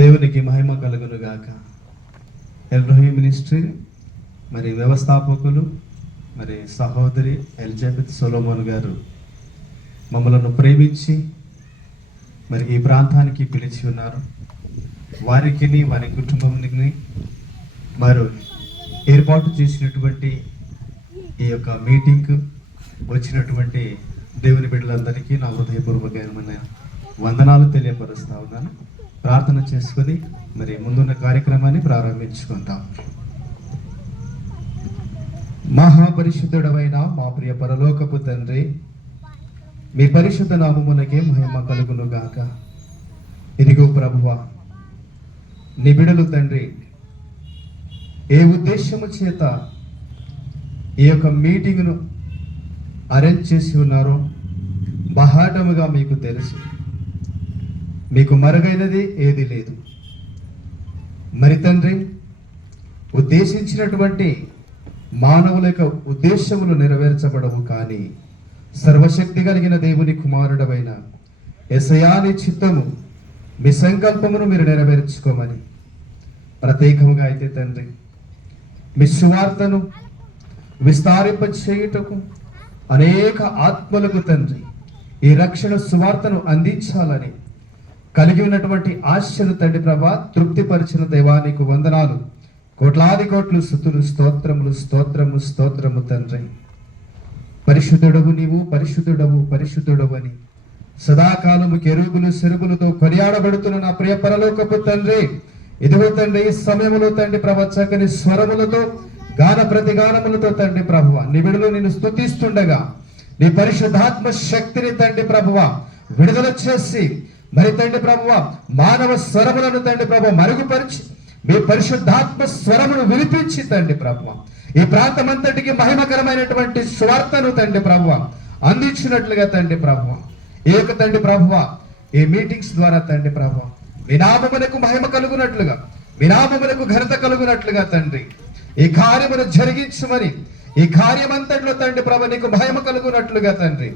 దేవునికి మహిమ కలుగును గాక. ఎల్రోహి మినిస్ట్రీ మరి వ్యవస్థాపకులు మరి సహోదరి ఎలిజబెత్ సొలోమోన్ గారు మమ్మలను ప్రేమించి మరి ఈ ప్రాంతానికి పిలిచి ఉన్నారు. వారికి వారి కుటుంబానికి వారు ఏర్పాటు చేసినటువంటి ఈ యొక్క మీటింగ్కు వచ్చినటువంటి దేవుని బిడ్డలందరికీ నా హృదయపూర్వకమైన వందనాలు తెలియపరుస్తా ఉన్నాను. ప్రార్థన చేసుకుని మరి ముందున్న కార్యక్రమాన్ని ప్రారంభించుకుంటాం. మహాపరిశుద్ధుడవైన మా ప్రియ పరలోకపు తండ్రి, మీ పరిశుద్ధ నామమునకే మహిమ కలుగును గాక. ఇదిగో ప్రభువా, నీ బిడలు తండ్రి ఏ ఉద్దేశము చేత ఈ యొక్క మీటింగ్ను అరేంజ్ చేసి ఉన్నారో బహాటముగా మీకు తెలుసు. మీకు మరుగైనది ఏది లేదు. మరి తండ్రి, ఉద్దేశించినటువంటి మానవుల యొక్క ఉద్దేశములు నెరవేర్చబడవు, కానీ సర్వశక్తి కలిగిన దేవుని కుమారుడమైన యేసయ్యా నీ చిత్తము, మీ సంకల్పమును మీరు నెరవేర్చుకోమని ప్రత్యేకముగా అయితే తండ్రి మీ సువార్తను విస్తారింప చేయుటకు అనేక ఆత్మలకు తండ్రి ఈ రక్షణ సువార్తను అందించాలని కలిగి ఉన్నటువంటి ఆశను తండ్రి ప్రభా తృప్తిపరిచిన దేవానికి వందనాలు. కోట్లాది కోట్లు స్తుతులు, స్తోత్రములు, స్తోత్రము, స్తోత్రము తండ్రి. పరిశుద్ధుడవు నీవు, పరిశుద్ధుడవు, పరిశుద్ధుడవు అని సదాకాలము కెరూబులు సెరుబులతో కొనియాడబడుతున్న నా ప్రియ పరలోకపు తండ్రి, ఇదిగో తండ్రి ఈ సమయంలో తండ్రి ప్రభ చక్కని స్వరములతో గాన ప్రతిగానములతో తండ్రి ప్రభువ నీ బిడ్డలు నిన్ను స్తుతిస్తుండగా నీ పరిశుద్ధాత్మ శక్తిని తండ్రి ప్రభువ విడుదల చేసి మరి తండ్రి ప్రభువ మానవ స్వరములను తండ్రి ప్రభు మరుగుపరిచి మీ పరిశుద్ధాత్మ స్వరమును వినిపించి తండ్రి ప్రభువ ఈ ప్రాంతమంతటికి మహిమకరమైనటువంటి స్వార్థను తండ్రి ప్రభువ అందించినట్లుగా తండ్రి ప్రభువ ఏక తండ్రి ప్రభువ ఈ మీటింగ్స్ ద్వారా తండ్రి ప్రభువ వినామమునకు మహిమ కలుగునట్లుగా, వినామమునకు ఘనత కలుగునట్లుగా తండ్రి ఈ కార్యమును జరిగించమని, ఈ కార్యమంతట్లో తండ్రి ప్రభ నీకు మహిమ కలుగునట్లుగా తండ్రి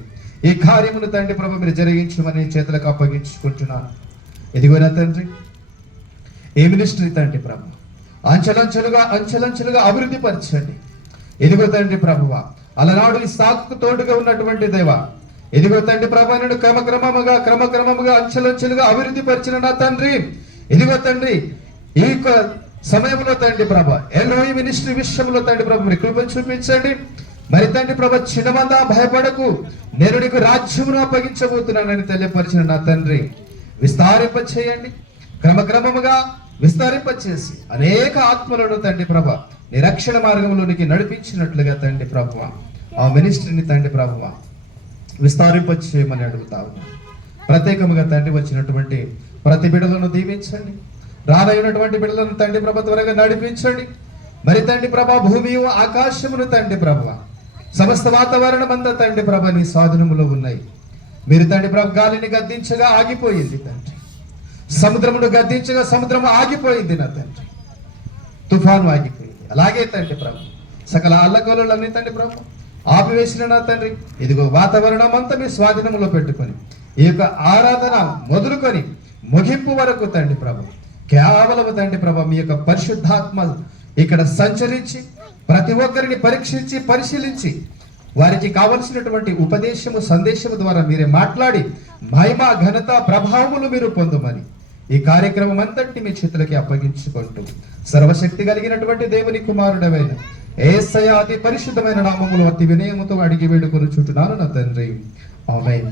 ఈ కార్యమును తండ్రి ప్రభ మీరు జరిగించమని చేతులకు అప్పగించుకుంటున్నాను. ఇదిగోనా తండ్రి ఏ మినిస్ట్రీ తండ్రి ప్రభ అంచెలంచెలుగా అభివృద్ధి పరచండి. ఇదిగో తండ్రి ప్రభువ అలనాడు ఈ సాకుకు తోడుగా ఉన్నటువంటి దేవ, ఇదిగో తండ్రి ప్రభా నేను క్రమక్రమముగా అంచెలంచెలుగా అభివృద్ధి పరిచిన నా తండ్రి, ఇదిగో తండ్రి ఈ సమయంలో తండ్రి ప్రభ ఎల్రోహి మినిస్ట్రీ విషయంలో తండ్రి ప్రభ మీరు కృపను చూపించండి. మరి తండ్రి ప్రభ చిన్నమందా భయపడకు, నేను నీకు రాజ్యమును అప్పగించబోతున్నానని తెలియపరిచిన నా తండ్రి విస్తారింప చేయండి. క్రమక్రమముగా విస్తరింపచేసి అనేక ఆత్మలను తండ్రి ప్రభ నీ రక్షణ మార్గంలోనికి నడిపించినట్లుగా తండ్రి ప్రభువ ఆ మినిస్ట్రీని తండ్రి ప్రభువ విస్తరింప చేయమని అడుగుతా ఉన్నాను. ప్రత్యేకముగా తండ్రి వచ్చినటువంటి ప్రతి బిడ్డలను దీవించండి. రానైనటువంటి బిడ్డలను తండ్రి ప్రభ త్వరగా నడిపించండి. మరి తండ్రి ప్రభ భూమియు ఆకాశమును తండ్రి ప్రభ సమస్త వాతావరణం అంతా తండ్రి ప్రభ నీ స్వాధీనములో ఉన్నాయి. మీరు తండ్రి ప్రభ గాలిని గద్దించగా ఆగిపోయింది తండ్రి, సముద్రమును గద్దించగా సముద్రము ఆగిపోయింది నా తండ్రి, తుఫాను ఆగిపోయింది. అలాగే తండ్రి ప్రభ సకల అల్లకోలన్నీ తండ్రి ప్రభ ఆపివేసిన నా తండ్రి ఇదిగో వాతావరణం అంతా మీ స్వాధీనంలో పెట్టుకొని ఈ యొక్క ఆరాధన మొదలుకొని ముగింపు వరకు తండ్రి ప్రభ కేవలం తండ్రి ప్రభ మీ యొక్క పరిశుద్ధాత్మ ఇక్కడ సంచరించి ప్రతి ఒక్కరిని పరీక్షించి పరిశీలించి వారికి కావలసినటువంటి ఉపదేశము సందేశము ద్వారా మీరే మాట్లాడి మహిమ ఘనత ప్రభావములు మీరు పొందమని ఈ కార్యక్రమం అంతటి మీ చేతులకి అప్పగించుకుంటూ సర్వశక్తి కలిగినటువంటి దేవుని కుమారుడమైన యేసయ్య అతి పరిశుద్ధమైన నామములో అతి వినయముతో అడిగి వేడుకొనుచున్నాను నా తండ్రి. ఆమేన్.